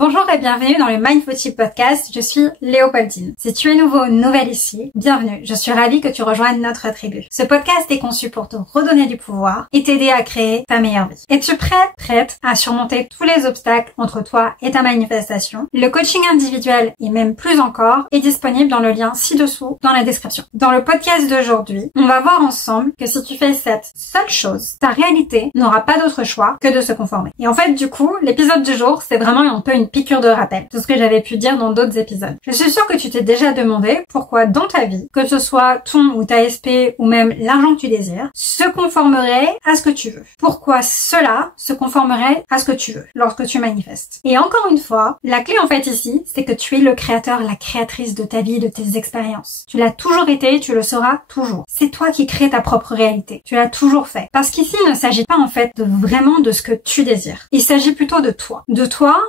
Bonjour et bienvenue dans le Mindful Podcast, je suis Léopoldine. Si tu es nouveau ou nouvelle ici, bienvenue, je suis ravie que tu rejoignes notre tribu. Ce podcast est conçu pour te redonner du pouvoir et t'aider à créer ta meilleure vie. Es-tu prête à surmonter tous les obstacles entre toi et ta manifestation? Le coaching individuel et même plus encore est disponible dans le lien ci-dessous dans la description. Dans le podcast d'aujourd'hui, on va voir ensemble que si tu fais cette seule chose, ta réalité n'aura pas d'autre choix que de se conformer. Et en fait, du coup, l'épisode du jour, c'est vraiment un peu une piqûre de rappel, tout ce que j'avais pu dire dans d'autres épisodes. Je suis sûre que tu t'es déjà demandé pourquoi dans ta vie, que ce soit ton ou ta SP ou même l'argent que tu désires, se conformerait à ce que tu veux. Pourquoi cela se conformerait à ce que tu veux lorsque tu manifestes. Et encore une fois, la clé en fait ici, c'est que tu es le créateur, la créatrice de ta vie, de tes expériences. Tu l'as toujours été, tu le seras toujours. C'est toi qui crées ta propre réalité. Tu l'as toujours fait. Parce qu'ici, il ne s'agit pas en fait vraiment de ce que tu désires. Il s'agit plutôt de toi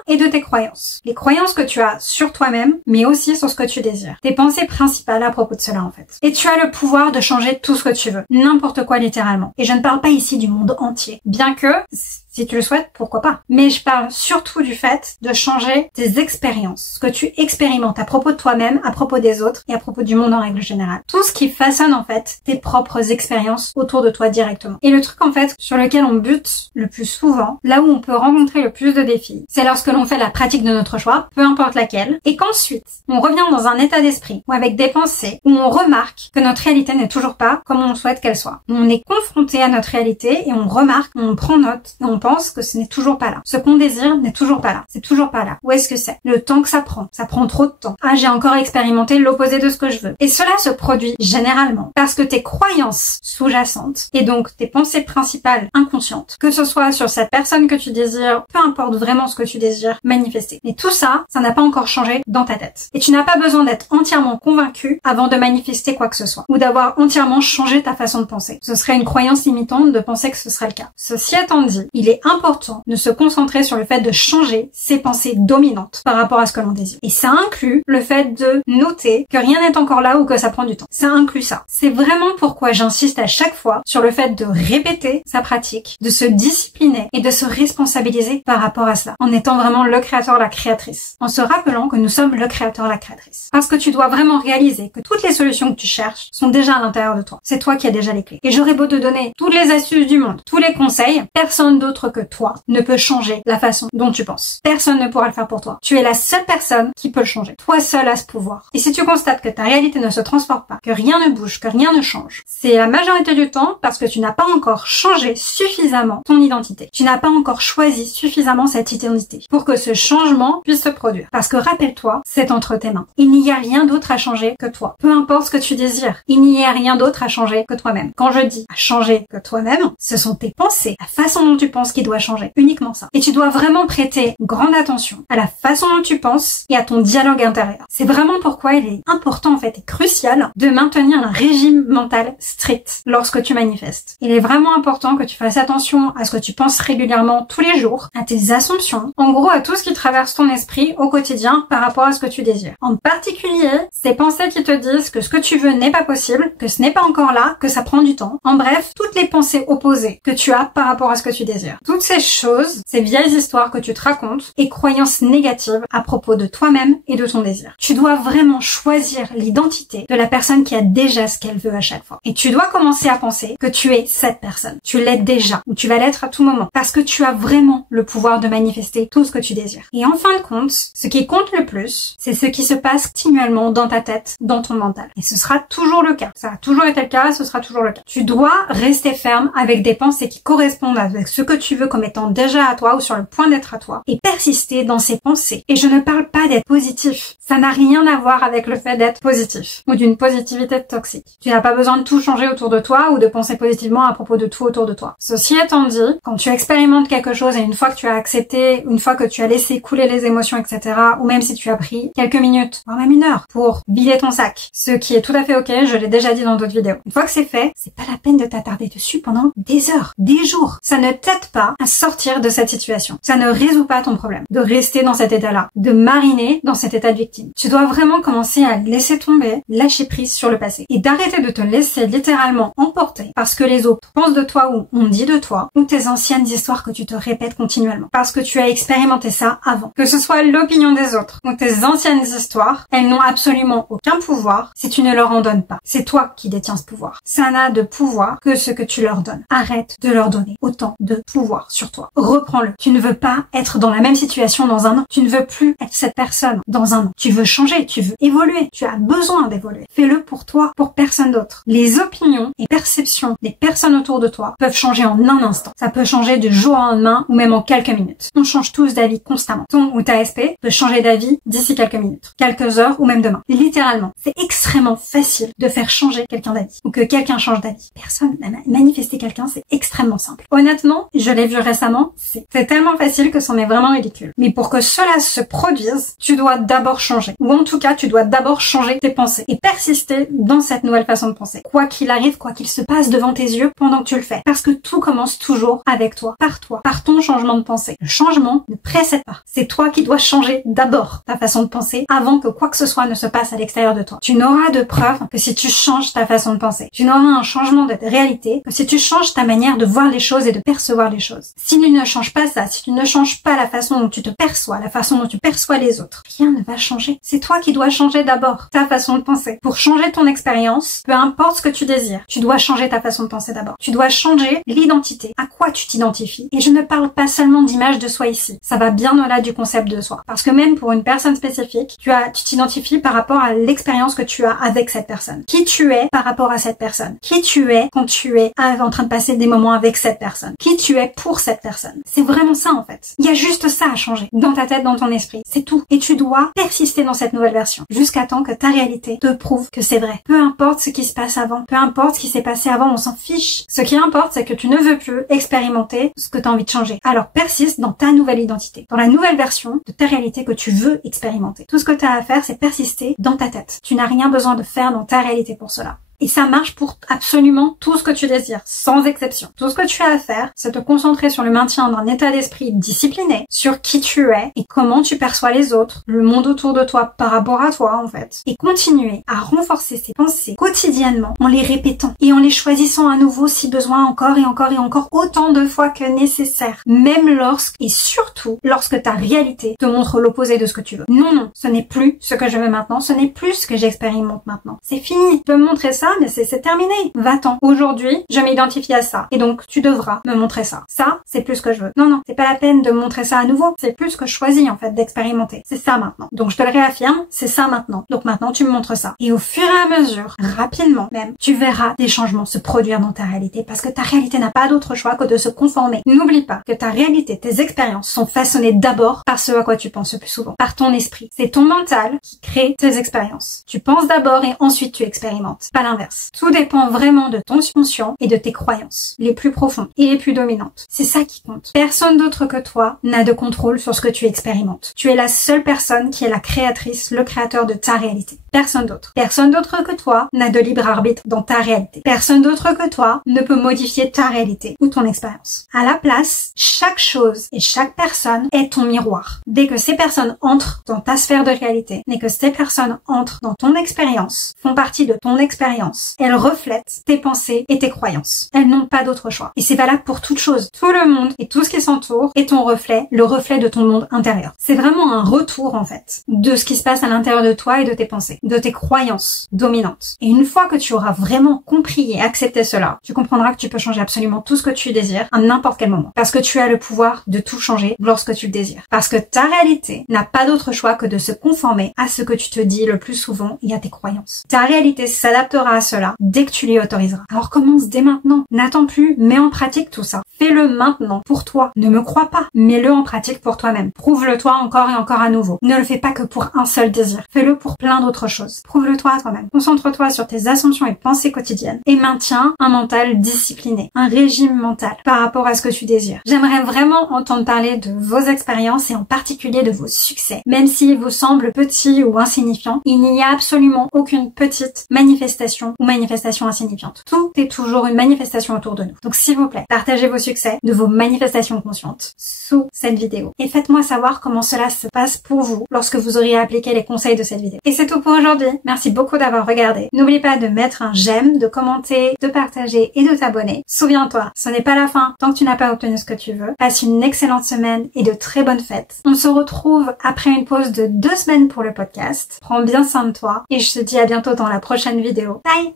et de tes croyances. Les croyances que tu as sur toi-même, mais aussi sur ce que tu désires. Tes pensées principales à propos de cela en fait. Et tu as le pouvoir de changer tout ce que tu veux. N'importe quoi littéralement. Et je ne parle pas ici du monde entier. Bien que, si tu le souhaites, pourquoi pas. Mais je parle surtout du fait de changer tes expériences. Ce que tu expérimentes à propos de toi-même, à propos des autres et à propos du monde en règle générale. Tout ce qui façonne en fait tes propres expériences autour de toi directement. Et le truc en fait sur lequel on bute le plus souvent, là où on peut rencontrer le plus de défis, c'est lorsque l'on fait la pratique de notre choix, peu importe laquelle, et qu'ensuite on revient dans un état d'esprit ou avec des pensées où on remarque que notre réalité n'est toujours pas comme on souhaite qu'elle soit. On est confronté à notre réalité et on remarque, on prend note et on pense que ce n'est toujours pas là. Ce qu'on désire n'est toujours pas là. C'est toujours pas là. Où est-ce que c'est? Le temps que ça prend trop de temps. Ah, j'ai encore expérimenté l'opposé de ce que je veux. Et cela se produit généralement parce que tes croyances sous-jacentes et donc tes pensées principales inconscientes, que ce soit sur cette personne que tu désires, peu importe vraiment ce que tu désires manifester. Mais tout ça, ça n'a pas encore changé dans ta tête. Et tu n'as pas besoin d'être entièrement convaincu avant de manifester quoi que ce soit ou d'avoir entièrement changé ta façon de penser. Ce serait une croyance limitante de penser que ce serait le cas. Ceci étant dit, il est important de se concentrer sur le fait de changer ses pensées dominantes par rapport à ce que l'on désire. Et ça inclut le fait de noter que rien n'est encore là ou que ça prend du temps. Ça inclut ça. C'est vraiment pourquoi j'insiste à chaque fois sur le fait de répéter sa pratique, de se discipliner et de se responsabiliser par rapport à cela, en étant vraiment le créateur, la créatrice, en se rappelant que nous sommes le créateur, la créatrice. Parce que tu dois vraiment réaliser que toutes les solutions que tu cherches sont déjà à l'intérieur de toi. C'est toi qui as déjà les clés. Et j'aurais beau te donner toutes les astuces du monde, tous les conseils, personne d'autre que toi ne peut changer la façon dont tu penses. Personne ne pourra le faire pour toi. Tu es la seule personne qui peut le changer. Toi seul as ce pouvoir. Et si tu constates que ta réalité ne se transforme pas, que rien ne bouge, que rien ne change, c'est la majorité du temps parce que tu n'as pas encore changé suffisamment ton identité. Tu n'as pas encore choisi suffisamment cette identité pour que ce changement puisse se produire. Parce que rappelle-toi, c'est entre tes mains. Il n'y a rien d'autre à changer que toi. Peu importe ce que tu désires, il n'y a rien d'autre à changer que toi-même. Quand je dis à changer que toi-même, ce sont tes pensées, la façon dont tu penses qui doit changer. Uniquement ça. Et tu dois vraiment prêter grande attention à la façon dont tu penses et à ton dialogue intérieur. C'est vraiment pourquoi il est important en fait et crucial de maintenir un régime mental strict lorsque tu manifestes. Il est vraiment important que tu fasses attention à ce que tu penses régulièrement tous les jours, à tes assumptions, en gros à tout ce qui traverse ton esprit au quotidien par rapport à ce que tu désires. En particulier, ces pensées qui te disent que ce que tu veux n'est pas possible, que ce n'est pas encore là, que ça prend du temps. En bref, toutes les pensées opposées que tu as par rapport à ce que tu désires. Toutes ces choses, ces vieilles histoires que tu te racontes et croyances négatives à propos de toi-même et de ton désir. Tu dois vraiment choisir l'identité de la personne qui a déjà ce qu'elle veut à chaque fois. Et tu dois commencer à penser que tu es cette personne. Tu l'es déjà ou tu vas l'être à tout moment parce que tu as vraiment le pouvoir de manifester tout ce que tu désires. Et en fin de compte, ce qui compte le plus, c'est ce qui se passe continuellement dans ta tête, dans ton mental. Et ce sera toujours le cas. Ça a toujours été le cas, ce sera toujours le cas. Tu dois rester ferme avec des pensées qui correspondent avec ce que tu veux comme étant déjà à toi ou sur le point d'être à toi et persister dans ces pensées. Et je ne parle pas d'être positif. Ça n'a rien à voir avec le fait d'être positif ou d'une positivité toxique. Tu n'as pas besoin de tout changer autour de toi ou de penser positivement à propos de tout autour de toi. Ceci étant dit, quand tu expérimentes quelque chose et une fois que tu as accepté, une fois que tu as laissé couler les émotions, etc., ou même si tu as pris quelques minutes, voire même une heure pour vider ton sac, ce qui est tout à fait ok, je l'ai déjà dit dans d'autres vidéos. Une fois que c'est fait, c'est pas la peine de t'attarder dessus pendant des heures, des jours. Ça ne t'aide pas à sortir de cette situation. Ça ne résout pas ton problème de rester dans cet état-là, de mariner dans cet état de victime. victime. Tu dois vraiment commencer à laisser tomber, lâcher prise sur le passé et d'arrêter de te laisser littéralement emporter parce que les autres pensent de toi ou on dit de toi ou tes anciennes histoires que tu te répètes continuellement parce que tu as expérimenté ça avant. Que ce soit l'opinion des autres ou tes anciennes histoires, elles n'ont absolument aucun pouvoir si tu ne leur en donnes pas. C'est toi qui détiens ce pouvoir. Ça n'a de pouvoir que ce que tu leur donnes. Arrête de leur donner autant de pouvoir sur toi. Reprends-le. Tu ne veux pas être dans la même situation dans un an. Tu ne veux plus être cette personne dans un an. Tu veux changer, tu veux évoluer. Tu as besoin d'évoluer. Fais-le pour toi, pour personne d'autre. Les opinions et perceptions des personnes autour de toi peuvent changer en un instant. Ça peut changer du jour au lendemain ou même en quelques minutes. On change tous d'avis constamment. Ton ou ta SP peut changer d'avis d'ici quelques minutes, quelques heures ou même demain. Littéralement, c'est extrêmement facile de faire changer quelqu'un d'avis ou que quelqu'un change d'avis. Personne n'a manifesté quelqu'un, c'est extrêmement simple. Honnêtement, je l'ai vu récemment, c'est tellement facile que c'en est vraiment ridicule. Mais pour que cela se produise, tu dois d'abord changer. Ou en tout cas, tu dois d'abord changer tes pensées et persister dans cette nouvelle façon de penser. Quoi qu'il arrive, quoi qu'il se passe devant tes yeux pendant que tu le fais. Parce que tout commence toujours avec toi, par ton changement de pensée. Le changement ne précède pas. C'est toi qui dois changer d'abord ta façon de penser avant que quoi que ce soit ne se passe à l'extérieur de toi. Tu n'auras de preuve que si tu changes ta façon de penser. Tu n'auras un changement de réalité que si tu changes ta manière de voir les choses et de percevoir les choses. Si tu ne changes pas ça, si tu ne changes pas la façon dont tu te perçois, la façon dont tu perçois les autres, rien ne va changer. C'est toi qui dois changer d'abord ta façon de penser. Pour changer ton expérience, peu importe ce que tu désires, tu dois changer ta façon de penser d'abord. Tu dois changer l'identité. À quoi tu t'identifies? Et je ne parle pas seulement d'image de soi ici. Ça va bien au-delà du concept de soi. Parce que même pour une personne spécifique, tu t'identifies par rapport à l'expérience que tu as avec cette personne. Qui tu es par rapport à cette personne. Qui tu es quand tu es en train de passer des moments avec cette personne. Qui tu es pour cette personne. C'est vraiment ça en fait. Il y a juste ça à changer. Dans ta tête, dans ton esprit. C'est tout. Et tu dois persister dans cette nouvelle version. Jusqu'à temps que ta réalité te prouve que c'est vrai. Peu importe ce qui se passe avant. Peu importe ce qui s'est passé avant, on s'en fiche. Ce qui importe, c'est que tu ne veux plus expérimenter ce que tu as envie de changer. Alors persiste dans ta nouvelle identité. Dans la nouvelle version de ta réalité que tu veux expérimenter. Tout ce que tu as à faire, c'est persister dans ta tête. Tu n'as rien besoin de faire dans ta réalité pour cela. Et ça marche pour absolument tout ce que tu désires, sans exception. Tout ce que tu as à faire, c'est te concentrer sur le maintien d'un état d'esprit discipliné, sur qui tu es et comment tu perçois les autres, le monde autour de toi par rapport à toi en fait. Et continuer à renforcer ces pensées quotidiennement en les répétant et en les choisissant à nouveau si besoin encore et encore et encore autant de fois que nécessaire. Même et surtout lorsque ta réalité te montre l'opposé de ce que tu veux. Non, ce n'est plus ce que je veux maintenant, ce n'est plus ce que j'expérimente maintenant. C'est fini. Tu peux me montrer ça, mais c'est terminé. Va-t'en. Aujourd'hui, je m'identifie à ça. Et donc, tu devras me montrer ça. Ça, c'est plus ce que je veux. Non, c'est pas la peine de me montrer ça à nouveau. C'est plus ce que je choisis, en fait, d'expérimenter. C'est ça maintenant. Donc, je te le réaffirme, c'est ça maintenant. Donc maintenant, tu me montres ça. Et au fur et à mesure, rapidement même, tu verras des changements se produire dans ta réalité parce que ta réalité n'a pas d'autre choix que de se conformer. N'oublie pas que ta réalité, tes expériences sont façonnées d'abord par ce à quoi tu penses le plus souvent. Par ton esprit. C'est ton mental qui crée tes expériences. Tu penses d'abord et ensuite tu expérimentes. Pas l'inverse. Tout dépend vraiment de ton subconscient et de tes croyances, les plus profondes et les plus dominantes. C'est ça qui compte. Personne d'autre que toi n'a de contrôle sur ce que tu expérimentes. Tu es la seule personne qui est la créatrice, le créateur de ta réalité. Personne d'autre. Personne d'autre que toi n'a de libre arbitre dans ta réalité. Personne d'autre que toi ne peut modifier ta réalité ou ton expérience. À la place, chaque chose et chaque personne est ton miroir. Dès que ces personnes entrent dans ta sphère de réalité, dès que ces personnes entrent dans ton expérience, font partie de ton expérience, elles reflètent tes pensées et tes croyances. Elles n'ont pas d'autre choix. Et c'est valable pour toute chose. Tout le monde et tout ce qui s'entoure est ton reflet, le reflet de ton monde intérieur. C'est vraiment un retour, en fait, de ce qui se passe à l'intérieur de toi et de tes pensées, de tes croyances dominantes. Et une fois que tu auras vraiment compris et accepté cela, tu comprendras que tu peux changer absolument tout ce que tu désires à n'importe quel moment. Parce que tu as le pouvoir de tout changer lorsque tu le désires. Parce que ta réalité n'a pas d'autre choix que de se conformer à ce que tu te dis le plus souvent et à tes croyances. Ta réalité s'adaptera à cela dès que tu l'y autoriseras. Alors commence dès maintenant. N'attends plus, mets en pratique tout ça. Fais-le maintenant pour toi. Ne me crois pas, mets-le en pratique pour toi-même. Prouve-le-toi encore et encore à nouveau. Ne le fais pas que pour un seul désir. Fais-le pour plein d'autres choses. Prouve-le-toi à toi-même. Concentre-toi sur tes assumptions et pensées quotidiennes et maintiens un mental discipliné, un régime mental par rapport à ce que tu désires. J'aimerais vraiment entendre parler de vos expériences et en particulier de vos succès. Même s'ils vous semblent petits ou insignifiants, il n'y a absolument aucune petite manifestation manifestation ou manifestation insignifiante. Tout est toujours une manifestation autour de nous. Donc s'il vous plaît, partagez vos succès de vos manifestations conscientes sous cette vidéo. Et faites-moi savoir comment cela se passe pour vous lorsque vous auriez appliqué les conseils de cette vidéo. Et c'est tout pour aujourd'hui. Merci beaucoup d'avoir regardé. N'oublie pas de mettre un j'aime, de commenter, de partager et de t'abonner. Souviens-toi, ce n'est pas la fin tant que tu n'as pas obtenu ce que tu veux. Passe une excellente semaine et de très bonnes fêtes. On se retrouve après une pause de 2 semaines pour le podcast. Prends bien soin de toi et je te dis à bientôt dans la prochaine vidéo. Bye!